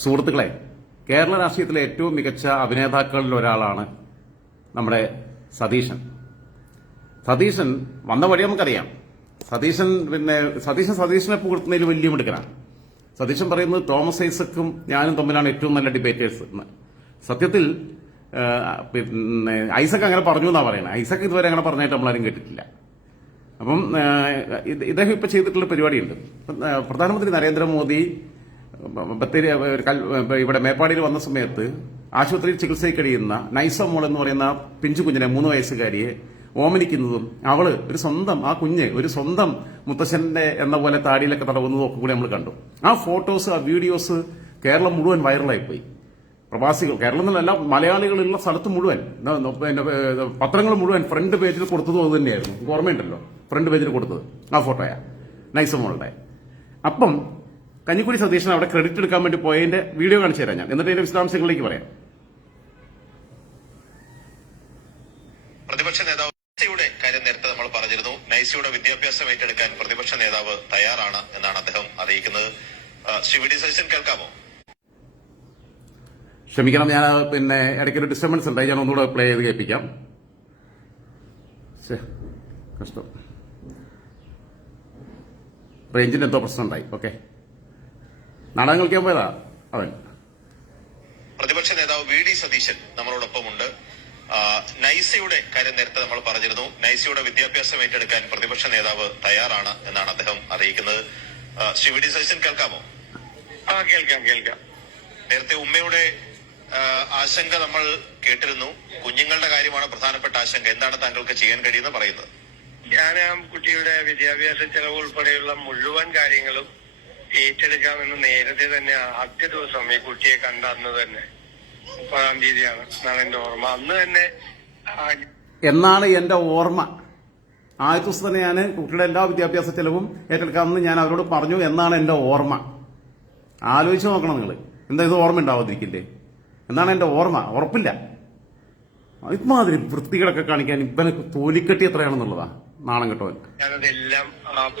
സുഹൃത്തുക്കളെ കേരള രാഷ്ട്രീയത്തിലെ ഏറ്റവും മികച്ച അഭിനേതാക്കളിൽ ഒരാളാണ് നമ്മുടെ സതീശൻ. സതീശൻ വന്ന വഴി നമുക്കറിയാം. സതീശൻ പിന്നെ സതീശൻ സതീശനെ പുകഴ്ത്തുന്നതിൽ വലിയ മിടുക്കനാണ്. സതീശൻ പറയുന്നത് തോമസ് ഐസക്കും ഞാനും തമ്മിലാണ് ഏറ്റവും നല്ല ഡിബേറ്റേഴ്സ് എന്ന്. സത്യത്തിൽ പിന്നെ ഐസക് അങ്ങനെ പറഞ്ഞു എന്നാണ് പറയുന്നത് ഐസക് ഇതുവരെ അങ്ങനെ പറഞ്ഞായിട്ട് നമ്മളാരും കേട്ടിട്ടില്ല. അപ്പം ഇദ്ദേഹം ഇപ്പം ചെയ്തിട്ടുള്ള പരിപാടിയുണ്ട്. പ്രധാനമന്ത്രി നരേന്ദ്രമോദി ബത്തേരി ഇവിടെ മേപ്പാടിയിൽ വന്ന സമയത്ത് ആശുപത്രിയിൽ ചികിത്സയിൽ കഴിയുന്ന നൈസ മോൾ എന്ന് പറയുന്ന പിഞ്ചു കുഞ്ഞിനെ മൂന്ന് വയസ്സുകാരിയെ ഓമനിക്കുന്നതും അവൾ ഒരു സ്വന്തം ആ കുഞ്ഞ് ഒരു സ്വന്തം മുത്തശ്ശന്റെ എന്ന പോലെ താടിയിലൊക്കെ തടവുന്നതും ഒക്കെ കൂടി നമ്മൾ കണ്ടു. ആ ഫോട്ടോസ് ആ വീഡിയോസ് കേരളം മുഴുവൻ വൈറലായി പോയി പ്രവാസികൾ കേരളം എന്നല്ല മലയാളികളുള്ള സ്ഥലത്ത് മുഴുവൻ. പത്രങ്ങൾ മുഴുവൻ ഫ്രണ്ട് പേജിൽ കൊടുത്തതും അത് തന്നെയായിരുന്നു. ഓർമ്മയുണ്ടല്ലോ ഫ്രണ്ട് പേജിൽ കൊടുത്തത് ആ ഫോട്ടോയാ നൈസമോളുടെ. അപ്പം കഞ്ഞിക്കുടി സതീശൻ അവിടെ ക്രെഡിറ്റ് എടുക്കാൻ വേണ്ടി പോയതിന്റെ വീഡിയോ കാണിച്ചു തരാം ഞാൻ. എന്നിട്ട് അതിന്റെ വിശദാംശങ്ങളിലേക്ക് പറയാം. പ്രതിപക്ഷ നേതാവ് നൈസിയുടെ കാര്യം നേരത്തെ നമ്മൾ പറഞ്ഞിരുന്നു. നൈസിയുടെ വിദ്യാഭ്യാസം ഏറ്റെടുക്കാൻ പ്രതിപക്ഷ നേതാവ് തയ്യാറാണ് എന്നാണ് അദ്ദേഹം അറിയിക്കുന്നത്. ഡി സതീശൻ കേൾക്കാമോ? ക്ഷമിക്കണം ഞാൻ പിന്നെ ഇടയ്ക്കൊരു ഡിസ്റ്റർബൻസ് ഉണ്ടായി ഞാൻ ഒന്നുകൂടെ പ്ലേ ചെയ്ത് കേൾപ്പിക്കാം. കഷ്ടം. റേഞ്ചിന് എന്തോ പ്രശ്നം ഉണ്ടായി ഓക്കെ നാടകം കളിക്കാൻ പോയതാ. അവൻ. പ്രതിപക്ഷ നേതാവ് വി ഡി സതീശൻ നമ്മളോടൊപ്പമുണ്ട്. നൈസയുടെ നൈസിയുടെ കാര്യം നേരത്തെ നമ്മൾ പറഞ്ഞിരുന്നു. നൈസയുടെ വിദ്യാഭ്യാസം ഏറ്റെടുക്കാൻ പ്രതിപക്ഷ നേതാവ് തയ്യാറാണ് എന്നാണ് അദ്ദേഹം അറിയിക്കുന്നത്. ശ്രീ വി ഡി സതീശൻ കേൾക്കാമോ? ആ കേൾക്കാം കേൾക്കാം. നേരത്തെ ഉമ്മയുടെ ആശങ്ക നമ്മൾ കേട്ടിരുന്നു. കുഞ്ഞുങ്ങളുടെ കാര്യമാണ് പ്രധാനപ്പെട്ട ആശങ്ക. എന്താണ് താങ്കൾക്ക് ചെയ്യാൻ കഴിയുന്നത് പറയുന്നത്? ഞാൻ ആ കുട്ടിയുടെ വിദ്യാഭ്യാസ ചെലവ് ഉൾപ്പെടെയുള്ള മുഴുവൻ കാര്യങ്ങളും ഏറ്റെടുക്കാമെന്ന് നേരത്തെ തന്നെ ആദ്യ ദിവസം ഈ കുട്ടിയെ കണ്ട അന്ന് തന്നെ മുപ്പതാം തീയതിയാണ്. എന്നാണ് എന്റെ ഓർമ്മ. അന്ന് തന്നെ എന്നാണ് എന്റെ ഓർമ്മ. ആദ്യ ദിവസം തന്നെ ഞാൻ കുട്ടിയുടെ എല്ലാ വിദ്യാഭ്യാസ ചെലവും ഏറ്റെടുക്കാമെന്ന് ഞാൻ അവരോട് പറഞ്ഞു എന്നാണ് എന്റെ ഓർമ്മ. ആലോചിച്ച് നോക്കണം നിങ്ങൾ എന്താ ഇത് ഓർമ്മ ഉണ്ടാവാതിരിക്കില്ലേ? എന്നാണ് എന്റെ ഓർമ്മ. ഉറപ്പില്ല. ഇമാതിരി വൃത്തികളൊക്കെ കാണിക്കാൻ ഇവനൊക്കെ തോലിക്കെട്ടി എത്രയാണെന്നുള്ളതാ? നാണം കെട്ടവൻ. ഞാനതെല്ലാം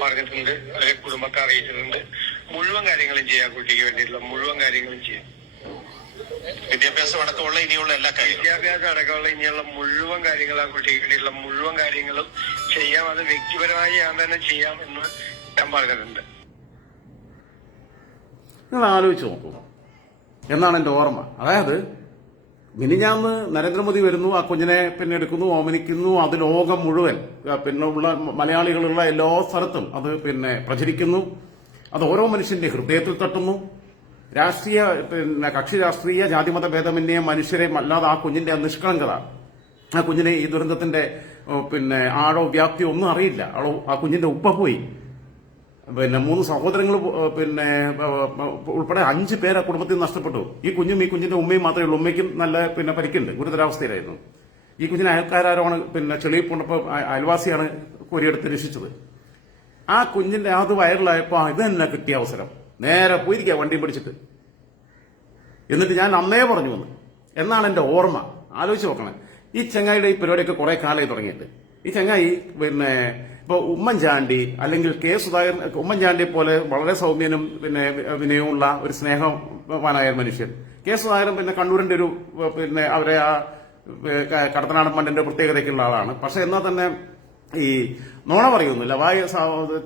പറഞ്ഞിട്ടുണ്ട്. കുടുംബക്കാർ കുടുംബത്തെ അറിയിച്ചിട്ടുണ്ട്. മുഴുവൻ കാര്യങ്ങളും ചെയ്യാം കുട്ടിക്ക് വേണ്ടിയിട്ടുള്ള മുഴുവൻ കാര്യങ്ങളും ചെയ്യാം. വിദ്യാഭ്യാസം അടക്കമുള്ള ഇനിയുള്ള എല്ലാ കാര്യങ്ങളും. വിദ്യാഭ്യാസം അടക്കമുള്ള ഇനിയുള്ള മുഴുവൻ കാര്യങ്ങൾ ആ കുട്ടിക്ക് വേണ്ടിയിട്ടുള്ള മുഴുവൻ കാര്യങ്ങളും ചെയ്യാം. അത് വ്യക്തിപരമായി ഞാൻ തന്നെ ചെയ്യാം എന്ന് ഞാൻ പറഞ്ഞിട്ടുണ്ട്. നിങ്ങൾ ആലോചിച്ച് നോക്കൂ. എന്നാണ് എന്റെ ഓർമ്മ. അതായത് മിനിഞ്ഞാന്ന് നരേന്ദ്രമോദി വരുന്നു ആ കുഞ്ഞിനെ പിന്നെ എടുക്കുന്നു ഓമനിക്കുന്നു അത് ലോകം മുഴുവൻ. പിന്നെ ഉള്ള മലയാളികളുള്ള എല്ലാ സ്ഥലത്തും അത് പിന്നെ പ്രചരിക്കുന്നു. അത് ഓരോ മനുഷ്യന്റെ ഹൃദയത്തിൽ തട്ടുന്നു. രാഷ്ട്രീയ പിന്നെ കക്ഷി രാഷ്ട്രീയ ജാതിമത ഭേദമന്യേ മനുഷ്യരെ അല്ലാതെ ആ കുഞ്ഞിന്റെ നിഷ്കളങ്കത ആ കുഞ്ഞിനെ ഈ ദുരന്തത്തിന്റെ പിന്നെ ആഴോ വ്യാപ്തി ഒന്നും അറിയില്ല. ആളോ ആ കുഞ്ഞിന്റെ ഉപ്പ പോയി. പിന്നെ മൂന്ന് സഹോദരങ്ങൾ പിന്നെ ഉൾപ്പെടെ അഞ്ച് പേര് ആ കുടുംബത്തിൽ നഷ്ടപ്പെട്ടു. ഈ കുഞ്ഞും ഈ കുഞ്ഞിന്റെ ഉമ്മയും മാത്രമേ ഉള്ളൂ. ഉമ്മയ്ക്കും നല്ല പിന്നെ പരിക്കുണ്ട്. ഗുരുതരാവസ്ഥയിലായിരുന്നു. ഈ കുഞ്ഞിനെ അയൽക്കാരാണ് പിന്നെ ചെളിയിൽ പോണപ്പോ അയൽവാസിയാണ് കോരിയെടുത്ത് രക്ഷിച്ചത്. ആ കുഞ്ഞിന്റെ അത് വയറിലായപ്പോ ഇത് തന്നെ കിട്ടിയ അവസരം. നേരെ പോയിരിക്കുക വണ്ടി പിടിച്ചിട്ട്. എന്നിട്ട് ഞാൻ അന്നേ പറഞ്ഞു വന്നു. എന്നാണ് എന്റെ ഓർമ്മ. ആലോചിച്ച് നോക്കണം. ഈ ചങ്ങായിയുടെ ഈ പരിപാടിയൊക്കെ കുറെ കാലമായി തുടങ്ങിയിട്ട്. ഈ ചങ്ങായി പിന്നെ ഇപ്പൊ ഉമ്മൻചാണ്ടി അല്ലെങ്കിൽ കെ സുധാകരൻ ഉമ്മൻചാണ്ടിയെ പോലെ വളരെ സൗമ്യനും പിന്നെ വിനയവുമുള്ള ഒരു സ്നേഹവാനായ മനുഷ്യൻ. കെ സുധാകരൻ പിന്നെ കണ്ണൂരിന്റെ ഒരു പിന്നെ അവരെ ആ കടത്തനാടൻ മണ്ണിന്റെ പ്രത്യേകതയ്ക്കുള്ള ആളാണ്. പക്ഷെ എന്നാൽ തന്നെ ഈ നോണ പറയുന്നില്ല. വായ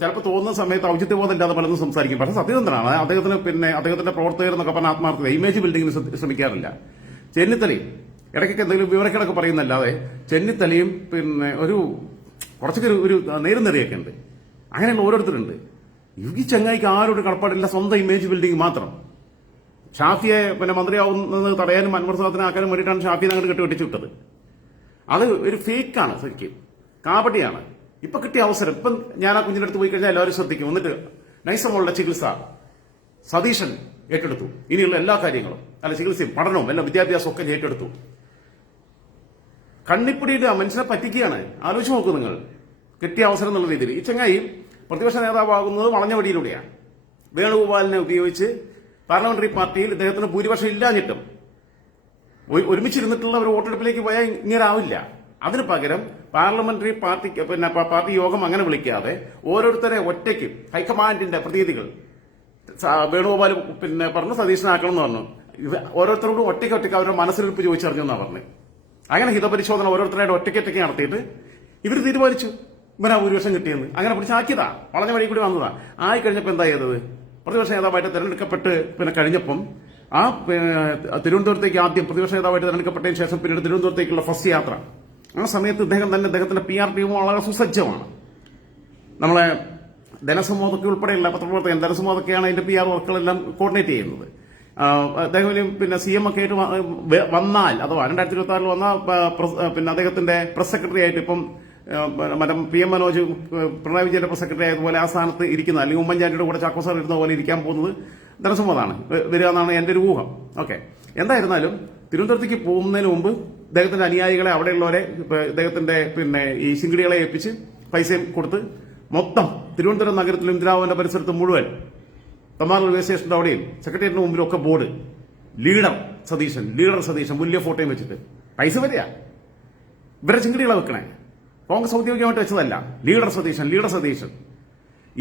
ചിലപ്പോൾ തോന്നുന്ന സമയത്ത് ഔചിത്യബോധമില്ലാതെ പലതും സംസാരിക്കും. പക്ഷെ സത്യസന്ധനാണ് അദ്ദേഹത്തിന് പിന്നെ അദ്ദേഹത്തിന്റെ പ്രവർത്തകർ എന്നൊക്കെ പറഞ്ഞ ആത്മാർത്ഥത. ഇമേജ് ബിൽഡിങ്ങിന് ശ്രമിക്കാറില്ല. ചെന്നിത്തലയും ഇടയ്ക്കൊക്കെ എന്തെങ്കിലും വിവരക്കിടക്ക് പറയുന്നല്ലാതെ ചെന്നിത്തലയും പിന്നെ ഒരു കുറച്ചൊക്കെ ഒരു- നേരുന്നറിയൊക്കെ ഉണ്ട്. അങ്ങനെയുള്ള ഓരോരുത്തരുണ്ട്. ഈ ചങ്ങായിക്ക് ആരോട് കടപ്പാടില്ല. സ്വന്തം ഇമേജ് ബിൽഡിംഗ് മാത്രം. ഷാഫിയെ പിന്നെ മന്ത്രിയാവുന്നത് തടയാനും അൻവർ സാധനമാക്കാനും വേണ്ടിയിട്ടാണ് ഷാഫിയെ അങ്ങോട്ട് കെട്ടി വെട്ടിച്ചു വിട്ടത്. അത് ഒരു ഫേക്കാണ് ശരിക്കും. കാപടിയാണ്. ഇപ്പൊ കിട്ടിയ അവസരം. ഇപ്പം ഞാൻ ആ കുഞ്ഞിന്റെ അടുത്ത് പോയി കഴിഞ്ഞാൽ എല്ലാവരും ശ്രദ്ധിക്കും. എന്നിട്ട് നൈസമുള്ള ചികിത്സ സതീശൻ ഏറ്റെടുത്തു. ഇനിയുള്ള എല്ലാ കാര്യങ്ങളും അല്ല ചികിത്സയും പഠനവും എല്ലാം വിദ്യാഭ്യാസവും ഒക്കെ ഏറ്റെടുത്തു. കണ്ണിപ്പിടിയിട്ട് ആ മനുഷ്യനെ പറ്റിക്കുകയാണ്. ആലോചിച്ച് നോക്കൂ നിങ്ങൾ. കിട്ടിയ അവസരം എന്നുള്ള രീതിയിൽ. ഈ ചങ്ങായി പ്രതിപക്ഷ നേതാവാകുന്നത് വളഞ്ഞ വഴിയിലൂടെയാണ് വേണുഗോപാലിനെ ഉപയോഗിച്ച് പാർലമെന്ററി പാർട്ടിയിൽ ഇദ്ദേഹത്തിന് ഭൂരിപക്ഷം ഇല്ലാഞ്ഞിട്ടും. ഒരു- ഒരുമിച്ചിരുന്നിട്ടുള്ള ഒരു വോട്ടെടുപ്പിലേക്ക് പോയാൽ ഇങ്ങനാവില്ല അതിന് പകരം പാർലമെന്ററി പാർട്ടി പിന്നെ പാർട്ടി യോഗം അങ്ങനെ വിളിക്കാതെ ഓരോരുത്തരെ ഒറ്റയ്ക്ക് ഹൈക്കമാൻഡിന്റെ പ്രതിനിധികൾ വേണുഗോപാൽ പിന്നെ പറഞ്ഞു സതീശനാക്കണം എന്ന് പറഞ്ഞു. ഓരോരുത്തരോടും ഒറ്റയ്ക്ക് ഒറ്റയ്ക്ക് അവരുടെ മനസ്സിലിരിപ്പ് ചോദിച്ചറിഞ്ഞെന്നാണ് പറഞ്ഞു. അങ്ങനെ ഹിതപരിശോധന ഓരോരുത്തരായിട്ട് ഒറ്റയ്ക്ക് ഒറ്റയ്ക്ക് നടത്തിയിട്ട് ഇവർ തീരുമാനിച്ചു. ഇവനാ ഭൂരിപക്ഷം കിട്ടിയെന്ന്. അങ്ങനെ പിടിച്ചാക്കിയതാ വളഞ്ഞ വഴി കൂടി വന്നതാ. ആയി കഴിഞ്ഞപ്പോൾ എന്താ ചെയ്തത് പ്രതിപക്ഷ നേതാവായിട്ട് തെരഞ്ഞെടുക്കപ്പെട്ട് പിന്നെ കഴിഞ്ഞപ്പം ആ തിരുവനന്തപുരത്തേക്ക് ആദ്യം പ്രതിപക്ഷ നേതാവായിട്ട് തെരഞ്ഞെടുക്കപ്പെട്ടതിന് ശേഷം പിന്നീട് തിരുവനന്തപുരത്തേക്കുള്ള ഫസ്റ്റ് യാത്ര. ആ സമയത്ത് ഇദ്ദേഹം തന്നെ അദ്ദേഹത്തിന്റെ പി ആർ ടീം വളരെ സുസജ്ജമാണ്. നമ്മളെ ധനസമൂഹത്തൊക്കെ ഉൾപ്പെടെയുള്ള പത്രപ്രവർത്തകൻ ധനസമൂഹത്തൊക്കെയാണ് അതിന്റെ പി ആർ വർക്കുകളെല്ലാം കോർഡിനേറ്റ് ചെയ്യുന്നത്. അദ്ദേഹം പിന്നെ സി എം ഒക്കെ ആയിട്ട് വന്നാൽ അഥവാ രണ്ടായിരത്തി ഇരുപത്തി ആറിൽ വന്ന പിന്നെ അദ്ദേഹത്തിന്റെ പ്രസ് സെക്രട്ടറി ആയിട്ട് ഇപ്പം മറ്റേ പി എം മനോജ് പിണറായി വിജയന്റെ പ്രസ് സെക്രട്ടറി ആയതുപോലെ ആ സ്ഥാനത്ത് ഇരിക്കുന്ന അല്ലെങ്കിൽ ഉമ്മൻചാണ്ടിയുടെ കൂടെ ചാക്കോസാർ ഇരുന്ന പോലെ ഇരിക്കാൻ പോകുന്നത് ധനസമ്മതാണ് വരിക എന്നാണ് എന്റെ ഒരു ഊഹം. ഓക്കെ എന്തായിരുന്നാലും തിരുവനന്തപുരത്തേക്ക് പോകുന്നതിന് മുമ്പ് ഇദ്ദേഹത്തിന്റെ അനുയായികളെ അവിടെയുള്ളവരെ അദ്ദേഹത്തിന്റെ പിന്നെ ഈ ശിങ്കിടികളെ ഏൽപ്പിച്ച് പൈസയും കൊടുത്ത് മൊത്തം തിരുവനന്തപുരം നഗരത്തിലും ഇന്ദിരാഭവന്റെ പരിസരത്ത് മുഴുവൻ തമാർ റെയിൽവേ സ്റ്റേഷന്റെ അവിടെയും സെക്രട്ടേറിയറ്റിന് മുമ്പിലും ഒക്കെ board leader Satheesan leader Satheesan വലിയ ഫോട്ടോയും വെച്ചിട്ട്. പൈസ വരിക ഇവരെ ചിങ്കിടികളെ വെക്കണേ. കോൺഗ്രസ് ഔദ്യോഗികമായിട്ട് വെച്ചതല്ല. Leader Satheesan leader Satheesan.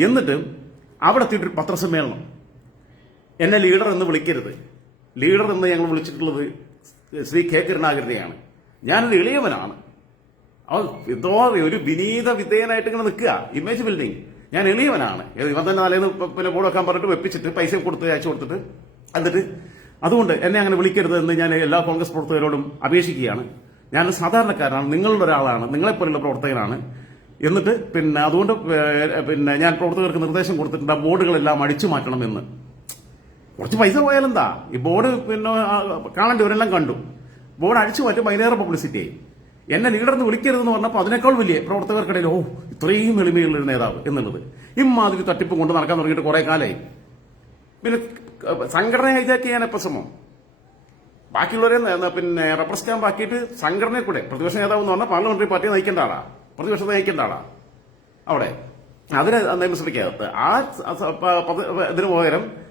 എന്നിട്ട് അവിടെ എത്തിയിട്ടൊരു പത്രസമ്മേളനം. എന്നെ ലീഡർ എന്ന് വിളിക്കരുത്. ലീഡർ എന്ന് ഞങ്ങൾ വിളിച്ചിട്ടുള്ളത് ശ്രീ കെ കരുണാകരനെയാണ്. ഞാനൊരു എളിയവനാണ്. അവൻ എന്തോ ഒരു വിനീത വിധേയനായിട്ട് ഇങ്ങനെ നിൽക്കുക. ഇമേജ് ബിൽഡിംഗ് ഞാൻ എളിയവനാണ്. ഇവൻ തന്നെ തലേന്ന് പിന്നെ ബോർഡ് വെക്കാൻ പറഞ്ഞിട്ട് വെപ്പിച്ചിട്ട് പൈസ കൊടുത്ത് അയച്ചു കൊടുത്തിട്ട് എന്നിട്ട് അതുകൊണ്ട് എന്നെ അങ്ങനെ വിളിക്കരുത് എന്ന് ഞാൻ എല്ലാ കോൺഗ്രസ് പ്രവർത്തകരോടും അപേക്ഷിക്കുകയാണ്. ഞാനൊരു സാധാരണക്കാരനാണ്. നിങ്ങളുടെ ഒരാളാണ്. നിങ്ങളെപ്പോലുള്ള പ്രവർത്തകനാണ്. എന്നിട്ട് പിന്നെ അതുകൊണ്ട് പിന്നെ ഞാൻ പ്രവർത്തകർക്ക് നിർദ്ദേശം കൊടുത്തിട്ടുണ്ട് ആ ബോർഡുകളെല്ലാം അടിച്ചു മാറ്റണമെന്ന്. കുറച്ച് പൈസ പോയാലെന്താ? ഈ ബോർഡ് പിന്നെ കാണേണ്ടവരെല്ലാം കണ്ടു. ബോർഡ് അടിച്ചു മാറ്റും അതിനേറെ പബ്ലിസിറ്റി ആയി. എന്നെ ലീഡർന്ന് വിളിക്കരുതെന്ന് പറഞ്ഞപ്പോൾ അതിനേക്കാൾ വലിയ പ്രവർത്തകർക്കിടയിൽ ഓ ഇത്രയും എളിമയുള്ള ഒരു നേതാവ് എന്നുള്ളത്. ഇമാതിരി തട്ടിപ്പ് കൊണ്ട് നടക്കാൻ തുടങ്ങിയിട്ട് കുറെ കാലമായി പിന്നെ സംഘടന ഹൈജാക്ക് ചെയ്യാൻ എപ്പോൾ ശ്രമം? ബാക്കിയുള്ളവരെ പിന്നെ റെപ്രസ് ക്യാമ്പ് ബാക്കിയിട്ട് സംഘടനയെ കൂടെ പ്രതിപക്ഷ നേതാവ് എന്ന് പറഞ്ഞാൽ പാർലമെന്ററി പാർട്ടിയെ നയിക്കേണ്ട ആളാ. പ്രതിപക്ഷത്തെ നയിക്കേണ്ട ആളാ. അവിടെ. അതിനെ നിയമസഭയ്ക്കകത്ത് ആ ഇതിന് പകരം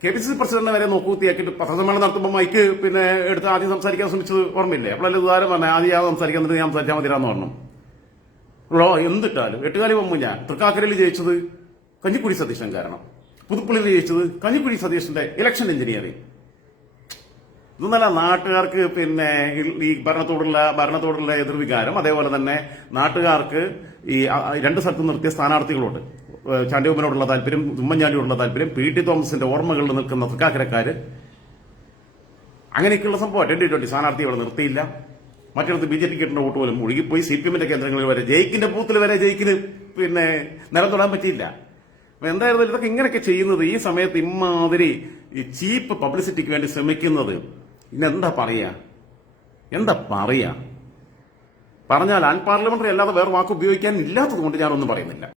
കെ പി സി സി പ്രസിഡന്റിനെ വരെ നോക്കൂത്തിയാക്കിയിട്ട് പത്രസമ്മേളനം നടത്തുമ്പോൾ മൈക്ക് പിന്നെ എടുത്ത് ആദ്യം സംസാരിക്കാൻ ശ്രമിച്ചത് ഓർമ്മയില്ലേ? അപ്പോഴല്ലേ ഉദാഹരണം പറഞ്ഞ ആദ്യം ഞാൻ സംസാരിക്കാൻ ഞാൻ സംസാരിച്ചാൽ മതിരാന്ന് പറഞ്ഞു. ഉള്ളോ എന്തിട്ടാലും എട്ടുകാലി മുമ്പ് ഞാൻ തൃക്കാക്കരയിൽ ജയിച്ചത് കഞ്ഞിക്കുഴി സതീശൻ കാരണം. പുതുപ്പള്ളിയിൽ ജയിച്ചത് കഞ്ഞിക്കുഴി സതീശന്റെ ഇലക്ഷൻ എഞ്ചിനീയറിംഗ് ഇതൊന്നല്ല നാട്ടുകാർക്ക് പിന്നെ ഈ- ഭരണത്തോടുള്ള ഭരണത്തോടുള്ള എതിർവികാരം അതേപോലെ തന്നെ നാട്ടുകാർക്ക് ഈ രണ്ട് സ്ഥലത്ത് നിർത്തിയ സ്ഥാനാർത്ഥികളുണ്ട്. ചാണ്ടിയമ്മനോടുള്ള താല്പര്യം ഉമ്മൻചാണ്ടിയോടുള്ള താല്പര്യം പി ടി തോമസിന്റെ ഓർമ്മകളിൽ നിൽക്കുന്ന തൃക്കാക്കരക്കാര്. അങ്ങനെയൊക്കെയുള്ള സംഭവം. ട്വന്റി ട്വന്റി സ്ഥാനാർത്ഥി അവിടെ നിർത്തിയില്ല. മറ്റിടത്ത് ബി ജെ പി കിട്ടുന്ന വോട്ട് പോലും ഒഴുകിപ്പോയി. സി പി എമ്മിന്റെ കേന്ദ്രങ്ങളിൽ വരെ ജയിക്കിന്റെ ബൂത്തിൽ വരെ ജയിക്കിന് പിന്നെ നിലം തൊടാൻ പറ്റിയില്ല. എന്തായിരുന്നു ഇതൊക്കെ ഇങ്ങനെയൊക്കെ ചെയ്യുന്നത്? ഈ സമയത്ത് ഇമാതിരി ഈ ചീപ്പ് പബ്ലിസിറ്റിക്ക് വേണ്ടി ശ്രമിക്കുന്നത്. ഇന്നെന്താ പറയാ? എന്താ പറയാ? പറഞ്ഞാൽ അൺപാർലമെന്ററി അല്ലാതെ വേറെ വാക്ക് ഉപയോഗിക്കാൻ ഇല്ലാത്തത് കൊണ്ട് ഞാനൊന്നും പറയുന്നില്ല.